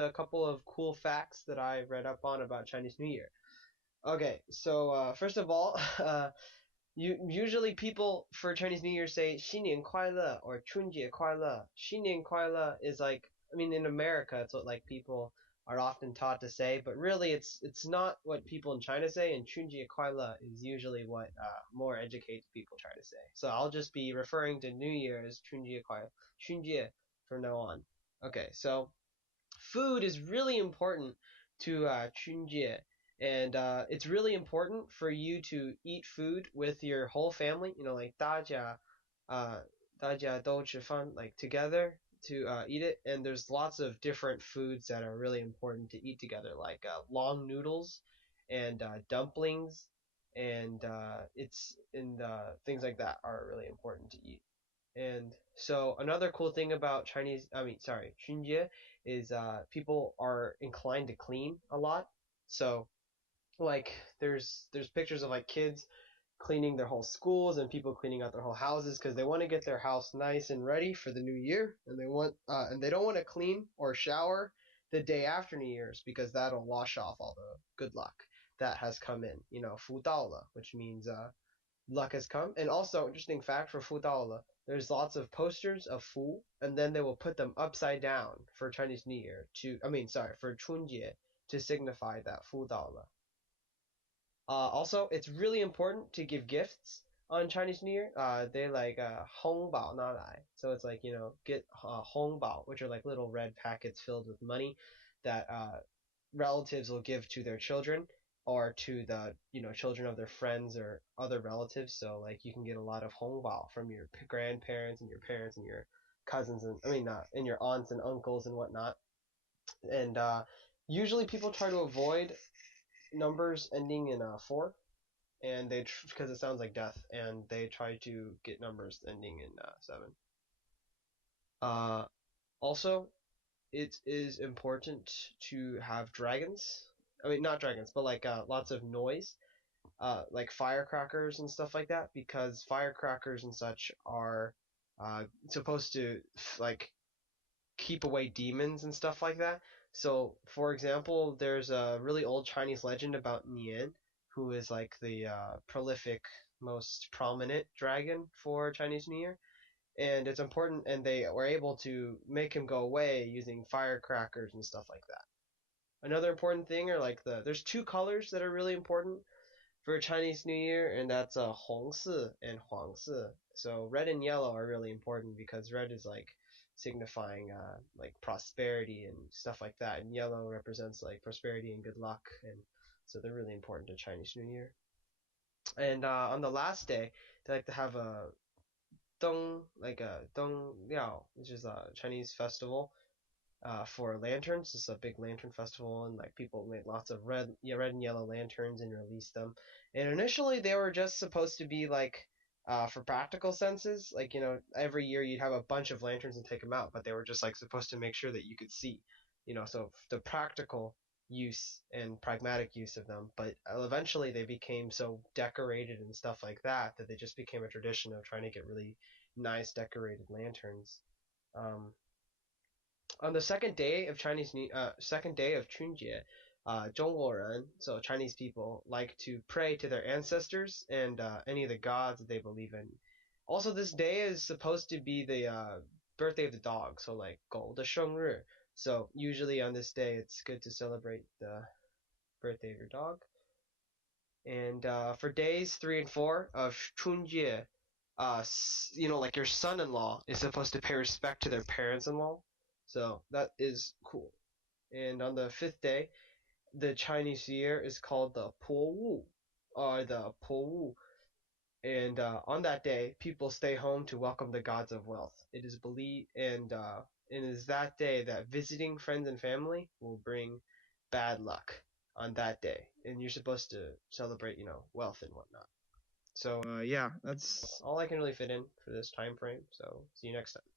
a couple of cool facts that I read up on about Chinese New Year. Okay, so first of all, usually people for Chinese New Year say 新年快乐 or 春节快乐. 新年快乐 is like, I mean, in America, it's what like people are often taught to say, but really it's not what people in China say, and 春节快乐 is usually what more educated people try to say. So I'll just be referring to New Year as 春节快乐, 春节 from now on. Okay, so food is really important to Chunjie, and it's really important for you to eat food with your whole family. You know, like 大家都吃饭 like together to eat it. And there's lots of different foods that are really important to eat together, like long noodles and dumplings, and things like that are really important to eat. And so another cool thing about Xunjie is people are inclined to clean a lot. So like there's pictures of like kids cleaning their whole schools and people cleaning out their whole houses because they want to get their house nice and ready for the new year, and they don't want to clean or shower the day after New Year's because that'll wash off all the good luck that has come in. You know, 福到了, which means luck has come. And also, interesting fact for 福到了, there's lots of posters of Fu, and then they will put them upside down for Chinese New Year for Chunjie to signify that 福到了. Also, it's really important to give gifts on Chinese New Year. They like 红包拿来. So it's like, get 红包, which are like little red packets filled with money that relatives will give to their children or to the children of their friends or other relatives. So like you can get a lot of hongbao from your grandparents and your parents and your cousins and your aunts and uncles and whatnot. And usually people try to avoid numbers ending in 4, and because it sounds like death, and they try to get numbers ending in 7. Also, it is important to have dragons. I mean, not dragons, but like lots of noise, like firecrackers and stuff like that, because firecrackers and such are supposed to like keep away demons and stuff like that. So, for example, there's a really old Chinese legend about Nian, who is like the prolific, most prominent dragon for Chinese New Year, and it's important, and they were able to make him go away using firecrackers and stuff like that. Another important thing are like there's two colors that are really important for Chinese New Year, and that's 红色 and 黄色. So red and yellow are really important because red is like signifying like prosperity and stuff like that, and yellow represents like prosperity and good luck, and so they're really important to Chinese New Year. And on the last day, they like to have a Dong Liao, which is a Chinese festival for lanterns. It's a big lantern festival, and like people make lots of red and yellow lanterns and release them. And initially, they were just supposed to be like for practical senses, like every year you'd have a bunch of lanterns and take them out, but they were just like supposed to make sure that you could see, so the practical use and pragmatic use of them. But eventually, they became so decorated and stuff like that that they just became a tradition of trying to get really nice decorated lanterns. Um, on the second day of Chunjie, 中国人, so Chinese people, like to pray to their ancestors and any of the gods that they believe in. Also, this day is supposed to be the birthday of the dog, so like 狗的生日. So usually on this day, it's good to celebrate the birthday of your dog. And for days 3 and 4 of Chunjie, like your son-in-law is supposed to pay respect to their parents-in-law. So that is cool. And on the 5th day, the Chinese year is called the Po Wu, or the Po Wu. And on that day, people stay home to welcome the gods of wealth. It is believed, and it is that day that visiting friends and family will bring bad luck on that day. And you're supposed to celebrate, wealth and whatnot. So yeah, that's all I can really fit in for this time frame. So see you next time.